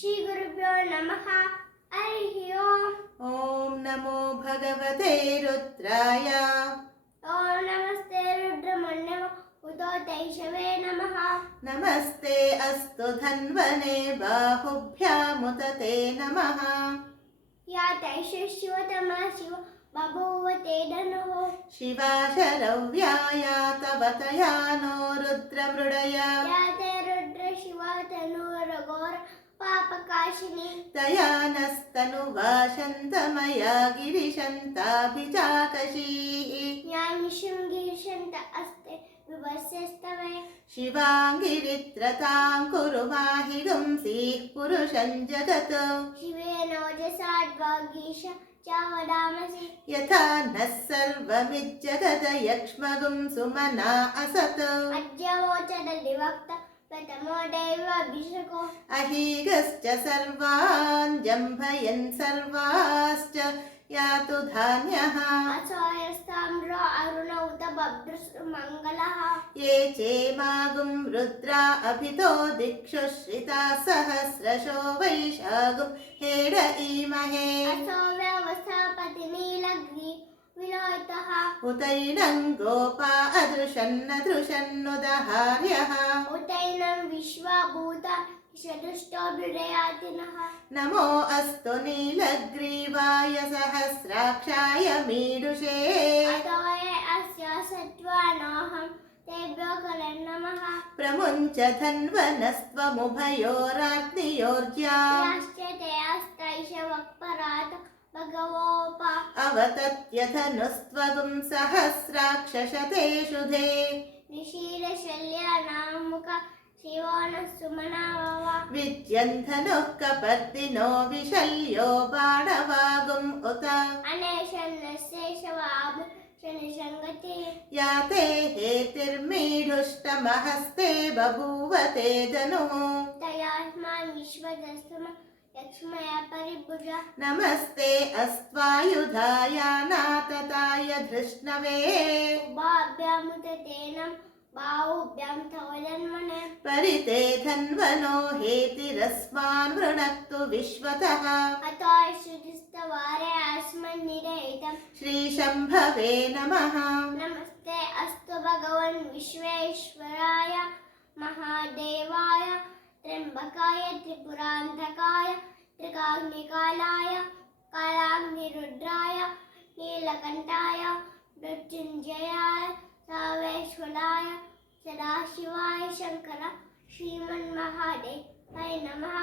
श्रीगुरुभ्यो नमः। हरिः ओम्। ॐ नमो भगवते रुद्राय। ॐ नमस्ते रुद्रमण्यम उदोतैषवे नमः। नमस्ते अस्तु धन्वने बाहुभ्यामुत ते नमः। या तैष शिवतमा शिव बभूव ते धनुः। शिवा शरव्याया तव तया नो रुद्रमृडय। या ते रुद्र शिवा तनुरघोर पापकाशिनी। तया नस्तनुवा शन्तमया गिरिशन्ताभिचाकशीः। या निशं गिरिशन्त अस्ते विभस्यस्तवे। शिवाङ्गिरित्रतां कुरु माहि गुंसीः पुरुषं जगत्। शिवेनोजसाड्वागीश च वदामसि। यथा नः सर्वमिज्जगदयक्ष्मगुं सुमना असत्। अद्यवोचदधिवक्ता प्रथमो दैवाभिषेको। अहीगश्च सर्वान् जम्भयन् सर्वाश्च यातु धान्यः। असोयस्ताम्रो अरुण उत बभ्रसुमङ्गलः। ये चेमागुं रुद्रा अभितो दिक्षु श्रिता सहस्रशो वैशागुं हेड ईमहे। असो व्यवस्थापति नीलग्री विलोहितः। उतैनं गोपा अदृशन्नदृशन्नुदहार्यः। उतैनं विश्वभूता षडुष्टोभिरयातिनः। नमो अस्तु नीलग्रीवाय सहस्राक्षाय मीडुषे। अतोये अस्य सत्त्वानोऽहं तेभ्यो करे नमः। प्रमुञ्च धन्वनस्त्वमुभयोराग्नियोर्ज्या। याश्च ते अस्तैष वक्परात् भगवोपा। अवतत्यधनुस्त्वगुं सहस्राक्षशते शुधे। निशीलशल्यानामुख शिवो नः सुमनावव। विद्यन्धनुः कपर्दिनो विशल्यो बाणवागुम् उत। अनेशन्नशेषवाभ शनिसङ्गते। याते हेतिर्मीढुष्टमहस्ते बभूव ते धनुः। तयास्मान् विश्वदस्तम लक्ष्मया परिभुज। नमस्ते अस्त्वायुधाय नातताय धृष्णवे। उभाभ्यामुदतेनं बाहुभ्यां तव जन्मने। परिते धन्वनो हेतिरस्मान् वृणक्तु विश्वतः। अतो श्रुतिस्तवारे अस्मन् निरहितं। श्रीशम्भवे नमः। नमस्ते अस्तु भगवन् विश्वेश्वराय महादेवाय त्र्यम्बकाय त्रिपुरान्तकाय त्रिकाग्निकालाय कालाग्निरुद्राय नीलकण्ठाय मृत्युञ्जयाय सर्वेश्वराय सदाशिवाय शङ्कर श्रीमन्महादेवाय नमः।